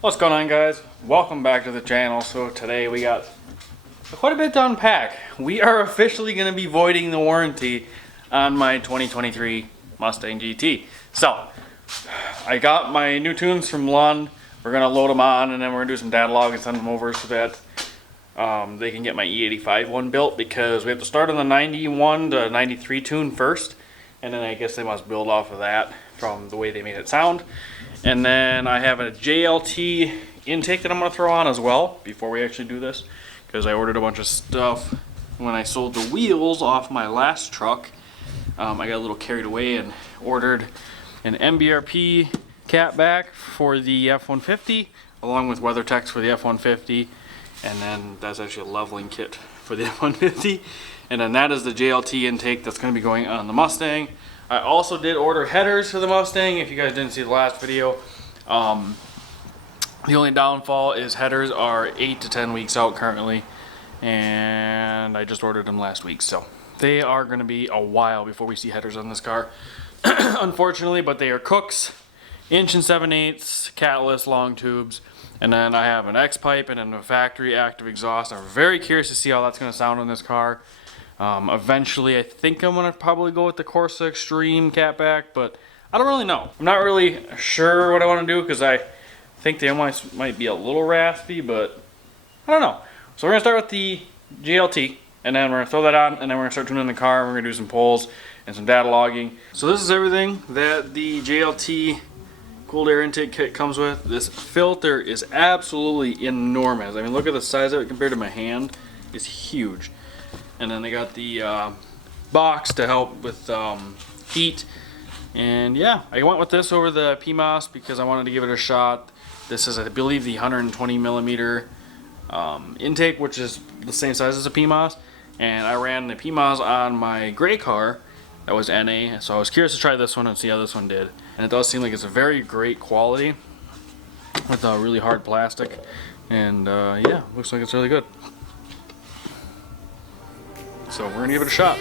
What's going on, guys? Welcome back to the channel. So today we got quite a bit to unpack. We are officially going to be voiding the warranty on my 2023 Mustang GT. So I got my new tunes from Lund. We're going to load them on and then we're going to do some data log and send them over so that they can get my E85 one built, because we have to start on the 91 to 93 tune first, and then I guess they must build off of that from the way they made it sound. And then I have a JLT intake that I'm going to throw on as well before we actually do this, because I ordered a bunch of stuff when I sold the wheels off my last truck. I got a little carried away and ordered an MBRP cat back for the F-150 along with WeatherTech for the F-150, and then that's actually a leveling kit for the F-150, and then that is the JLT intake that's going to be going on the Mustang. I also did order headers for the Mustang. If you guys didn't see the last video, the only downfall is headers are 8 to 10 weeks out currently, and I just ordered them last week, so they are going to be a while before we see headers on this car, unfortunately. But they are Cooks, 1 7/8 catless long tubes, and then I have an X pipe and then a factory active exhaust. I'm very curious to see how that's going to sound on this car. Eventually, I think I'm going to probably go with the Corsa Extreme catback, but I don't really know. I'm not really sure what I want to do, because I think they might be a little raspy, but I don't know. So we're going to start with the JLT, and then we're going to throw that on, and then we're going to start tuning the car, and we're going to do some polls and some data logging. So this is everything that the JLT cooled air intake kit comes with. This filter is absolutely enormous. I mean, look at the size of it compared to my hand. It's huge. And then they got the box to help with heat. And yeah, I went with this over the PMOS because I wanted to give it a shot. This is, I believe, the 120 millimeter intake, which is the same size as a PMOS. And I ran the PMOS on my gray car that was NA, so I was curious to try this one and see how this one did. And it does seem like it's a very great quality with a really hard plastic. And yeah, looks like it's really good. So we're gonna give it a shot.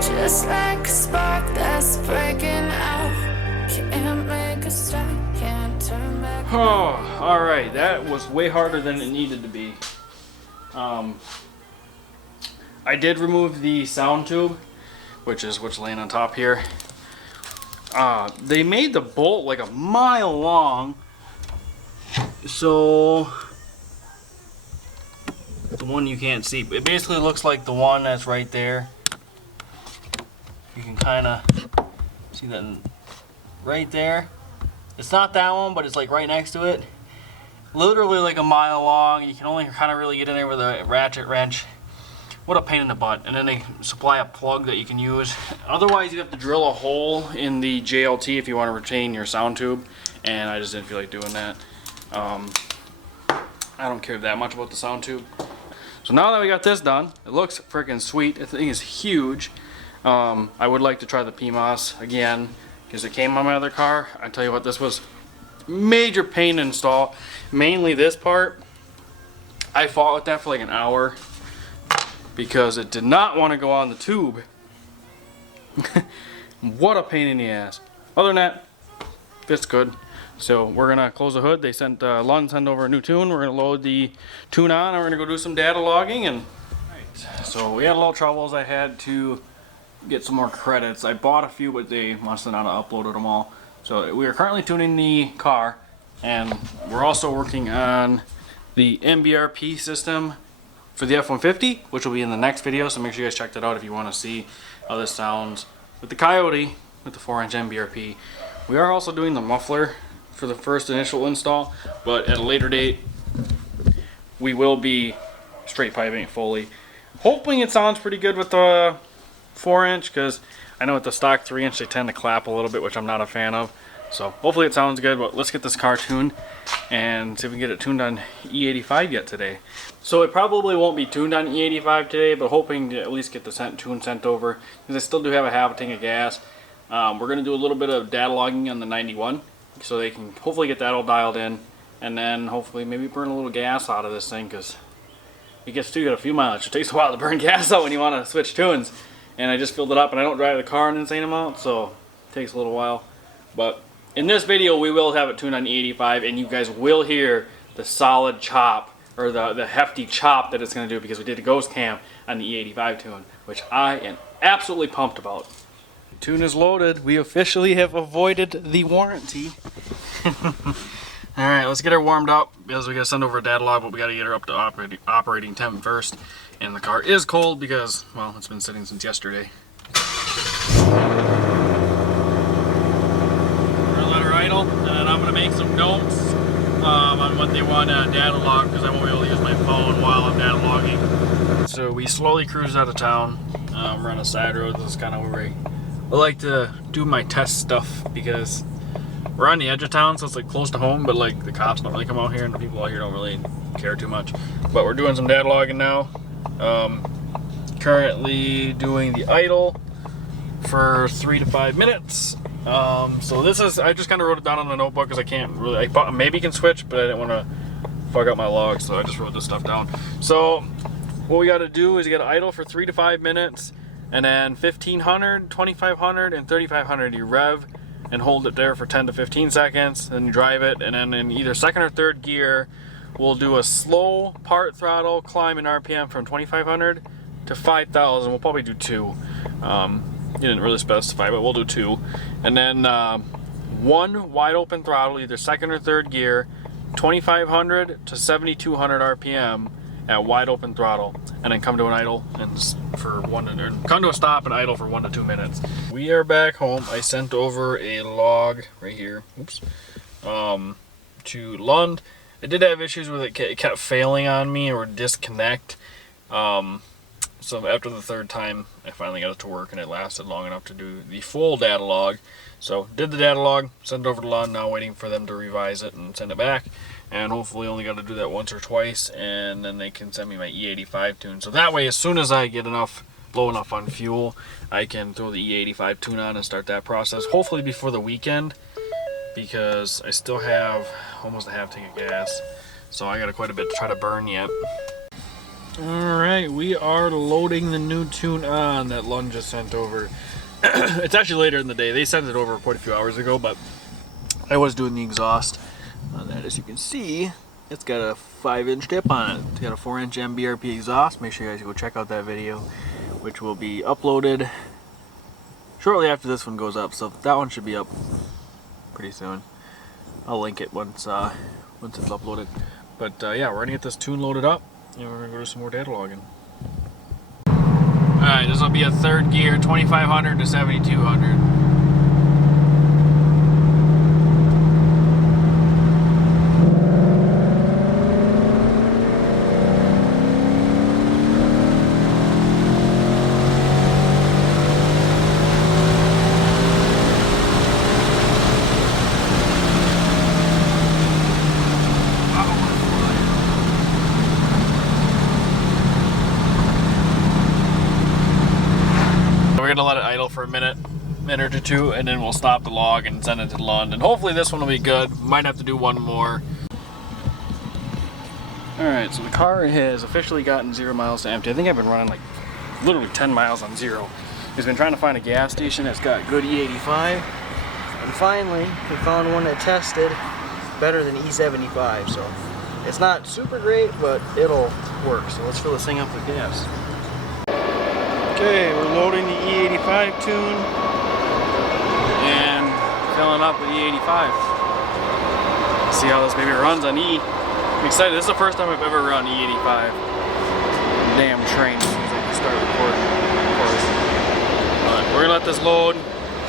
Just like a spark that's breaking out. Can't make a stop, can't turn back. Oh, alright, that was way harder than it needed to be. I did remove the sound tube, which is what's laying on top here. They made the bolt like a mile long, so the one you can't see, it basically looks like the one that's right there. You can kind of see that right there. It's not that one, but it's like right next to it. Literally like a mile long, and you can only kind of really get in there with a ratchet wrench. What a pain in the butt. And then they supply a plug that you can use. Otherwise, you have to drill a hole in the JLT if you want to retain your sound tube, and I just didn't feel like doing that. I don't care that much about the sound tube. So now that we got this done, it looks freaking sweet. The thing is huge. I would like to try the PMOS again because it came on my other car. I tell you what, this was major pain to install. Mainly this part. I fought with that for like an hour because it did not want to go on the tube. What a pain in the ass. Other than that, fits good. So we're gonna close the hood. They sent Lund sent over a new tune. We're gonna load the tune on and we're gonna go do some data logging. And right. So we had a little troubles. I had to get some more credits. I bought a few, but they must have not uploaded them all. So we are currently tuning the car, and we're also working on the MBRP system for the F-150, which will be in the next video. So make sure you guys check that out if you want to see how this sounds with the Coyote with the 4-inch MBRP. We are also doing the muffler for the first initial install, but at a later date we will be straight piping it fully. Hoping it sounds pretty good with the 4-inch, because I know with the stock 3-inch they tend to clap a little bit, which I'm not a fan of. So hopefully it sounds good, but let's get this car tuned and see if we can get it tuned on E85 yet today. So it probably won't be tuned on E85 today, but hoping to at least get the tune sent over, because I still do have a half a tank of gas. We're going to do a little bit of data logging on the 91, so they can hopefully get that all dialed in, and then hopefully maybe burn a little gas out of this thing, because it gets to get a few miles. It takes a while to burn gas out when you want to switch tunes, and I just filled it up, and I don't drive the car an insane amount, so it takes a little while. But in this video we will have it tuned on E85, and you guys will hear the solid chop, or the hefty chop that it's going to do, because we did a ghost cam on the E85 tune, which I am absolutely pumped about. Tune is loaded. We officially have avoided the warranty. Alright, let's get her warmed up, because we gotta send over a data log, but we gotta get her up to operating temp first. And the car is cold because, well, it's been sitting since yesterday. We're gonna let her idle, and I'm gonna make some notes on what they want data log, because I won't be able to use my phone while I'm data logging. So we slowly cruised out of town. We're on a side road. This is kind of where I like to do my test stuff, because we're on the edge of town, so it's like close to home, but like the cops don't really come out here, and the people out here don't really care too much. But we're doing some data logging now. Currently doing the idle for 3 to 5 minutes. So this is, I just kind of wrote it down on the notebook, because I can't really, I maybe can switch, but I didn't want to fuck up my log, so I just wrote this stuff down. So what we got to do is you got to idle for 3 to 5 minutes, and then 1500, 2500, and 3500 you rev and hold it there for 10 to 15 seconds, then you drive it, and then in either second or third gear we'll do a slow part throttle climb in RPM from 2500 to 5000. We'll probably do 2. You didn't really specify, but we'll do 2. And then 1 wide open throttle, either second or third gear, 2500 to 7200 RPM at wide open throttle, and then come to an idle and come to a stop and idle for 1 to 2 minutes. We are back home. I sent over a log right here, oops, to Lund. I did have issues with it. It kept failing on me or disconnect. So after the third time, I finally got it to work, and it lasted long enough to do the full data log. So did the data log, sent it over to Lund, now waiting for them to revise it and send it back. And hopefully only got to do that once or twice, and then they can send me my E85 tune. So that way, as soon as I get low enough on fuel, I can throw the E85 tune on and start that process. Hopefully before the weekend, because I still have almost a half tank of gas. So I got quite a bit to try to burn yet. Alright, we are loading the new tune on that Lund just sent over. It's actually later in the day. They sent it over quite a few hours ago, but I was doing the exhaust on that. As you can see, it's got a 5-inch tip on it. It's got a 4-inch MBRP exhaust. Make sure you guys go check out that video, which will be uploaded shortly after this one goes up. So that one should be up pretty soon. I'll link it once it's uploaded. But yeah, we're gonna get this tune loaded up, and we're gonna go do some more data logging. Alright, this will be a third gear, 2500 to 7200. We're gonna let it idle for a minute or two, and then we'll stop the log and send it to Lund. And hopefully this one will be good. Might have to do one more. Alright, so the car has officially gotten 0 miles to empty. I think I've been running like literally 10 miles on 0. He's been trying to find a gas station that's got good E85. And finally, we found one that tested better than E75. So it's not super great, but it'll work. So let's fill this thing up with gas. Okay, we're loading the E85 tune and filling up with E85. See how this baby runs on E. I'm excited. This is the first time I've ever run E85. Damn train as soon as I start recording, of course. But we're gonna let this load.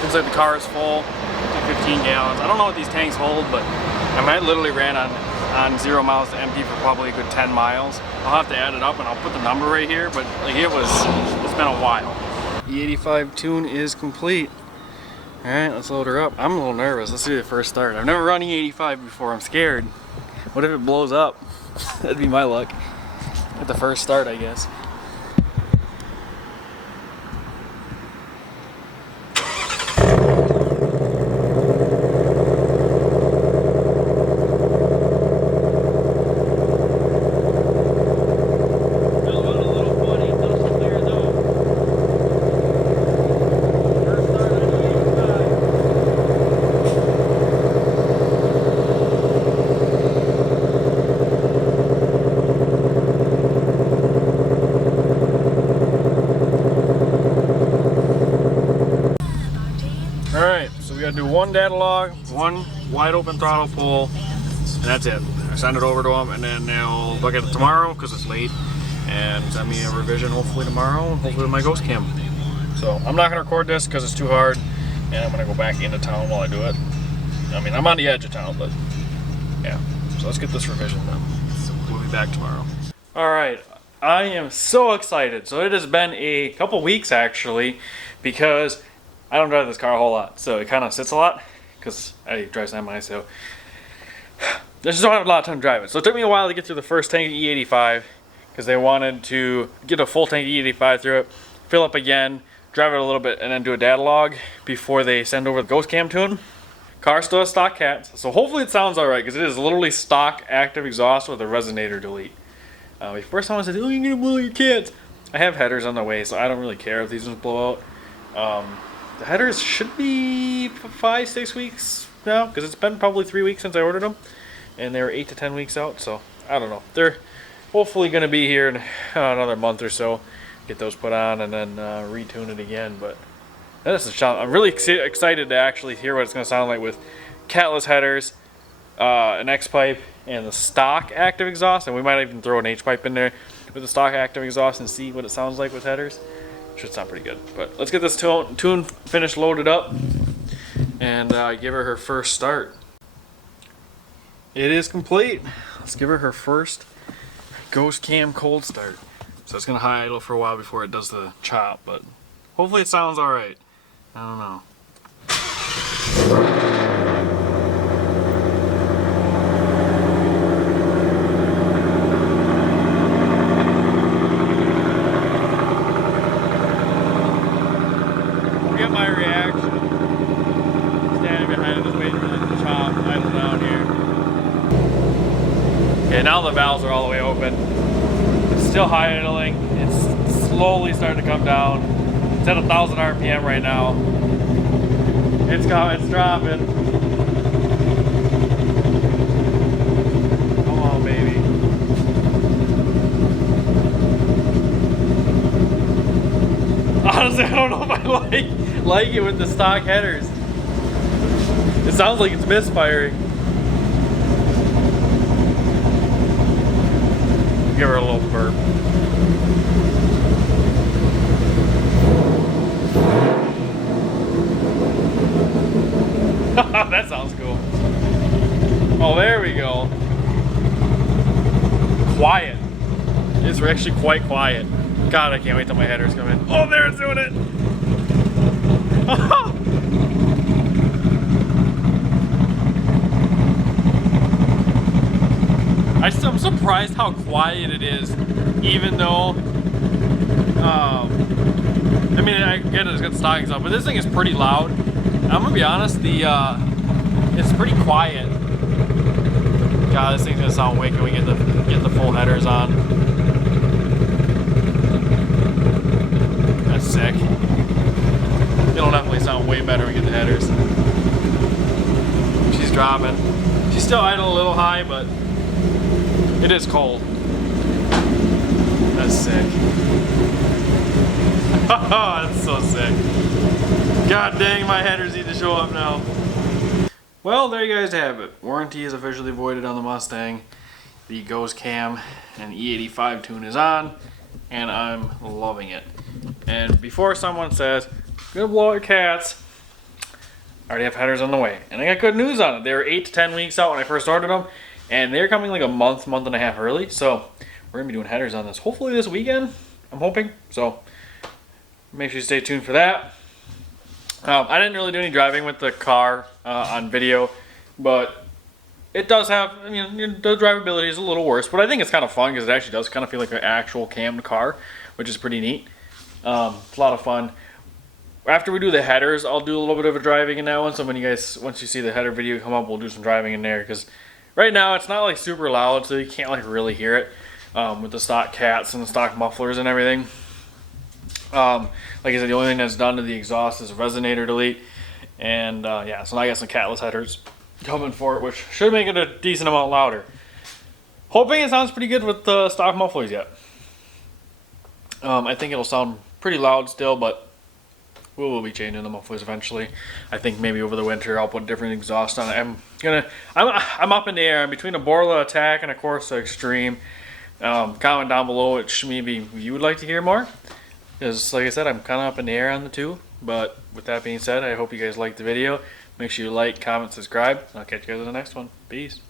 Seems like the car is full, 15 gallons. I don't know what these tanks hold, but I literally ran on 0 miles to empty for probably a good 10 miles. I'll have to add it up and I'll put the number right here, but like it's been a while. E85 tune is complete. All right, let's load her up. I'm a little nervous. Let's do the first start. I've never run E85 before. I'm scared. What if it blows up? That'd be my luck. At the first start, I guess. Alright, so we gotta do one data log, one wide open throttle pull, and that's it. I send it over to them and then they'll look at it tomorrow because it's late and send me a revision hopefully tomorrow, hopefully with my ghost cam. So I'm not gonna record this because it's too hard and I'm gonna go back into town while I do it. I mean, I'm on the edge of town, but yeah. So let's get this revision done. So we'll be back tomorrow. Alright, I am so excited. So it has been a couple weeks actually because I don't drive this car a whole lot, so it kind of sits a lot because I drive semi, so I just don't have a lot of time to drive it. So it took me a while to get through the first tank of E85 because they wanted to get a full tank of E85 through it, fill up again, drive it a little bit, and then do a data log before they send over the ghost cam tune. Car still has stock cats, so hopefully it sounds alright because it is literally stock active exhaust with a resonator delete. Before someone says, "Oh, you're gonna blow your cats," I have headers on the way, so I don't really care if these ones blow out. The headers should be 5-6 weeks now because it's been probably 3 weeks since I ordered them and they were 8 to 10 weeks out, so I don't know. They're hopefully going to be here in another month or so, get those put on and then retune it again. But that's a shot. I'm really excited to actually hear what it's going to sound like with catless headers, an X pipe, and the stock active exhaust, and we might even throw an H pipe in there with the stock active exhaust and see what it sounds like with headers. Should sound pretty good. But let's get this tune finished, loaded up, and give her first start. It is complete. Let's give her her first ghost cam cold start. So it's gonna high idle for a while before it does the chop, but hopefully it sounds all right. I don't know. My reaction standing behind it, just waiting for the chop idle down here. Okay, now the valves are all the way open. It's still high idling. It's slowly starting to come down. It's at 1,000 RPM right now. It's dropping. Come on, baby. Honestly, I don't know if I like it with the stock headers. It sounds like it's misfiring. Give her a little burp. That sounds cool. Oh, there we go. Quiet. It's actually quite quiet. God, I can't wait till my headers come in. Oh, there it's doing it. I'm surprised how quiet it is, even though, I mean, I get it, it's got stock exhaust, but this thing is pretty loud. I'm gonna be honest, it's pretty quiet. God, this thing's gonna sound wicked when we get the full headers on. That's sick. It'll definitely sound way better when we get the headers. She's dropping. She's still idle a little high, but it is cold. That's sick. That's so sick. God dang, my headers need to show up now. Well, there you guys have it. Warranty is officially voided on the Mustang. The Ghost Cam and E85 tune is on, and I'm loving it. And before someone says, gonna blow out your cats, I already have headers on the way. And I got good news on it. They were 8 to 10 weeks out when I first ordered them, and they're coming like a month and a half early. So we're gonna be doing headers on this hopefully this weekend, I'm hoping. So make sure you stay tuned for that. I didn't really do any driving with the car on video, but it does have, I mean, the drivability is a little worse, but I think it's kind of fun because it actually does kind of feel like an actual cammed car, which is pretty neat. It's a lot of fun. After we do the headers, I'll do a little bit of a driving in that one, so when you guys, once you see the header video come up, we'll do some driving in there, because right now it's not like super loud, so you can't like really hear it with the stock cats and the stock mufflers and everything. Like I said, the only thing that's done to the exhaust is a resonator delete, and yeah, so now I got some catless headers coming for it, which should make it a decent amount louder. Hoping it sounds pretty good with the stock mufflers yet. I think it'll sound pretty loud still, but we will be changing the mufflers eventually. I think maybe over the winter I'll put different exhaust on it. I'm up in the air. I'm between a Borla Attack and of course the Extreme. Comment down below which maybe you would like to hear more. Because, like I said, I'm kind of up in the air on the two. But with that being said, I hope you guys liked the video. Make sure you like, comment, subscribe. I'll catch you guys in the next one. Peace.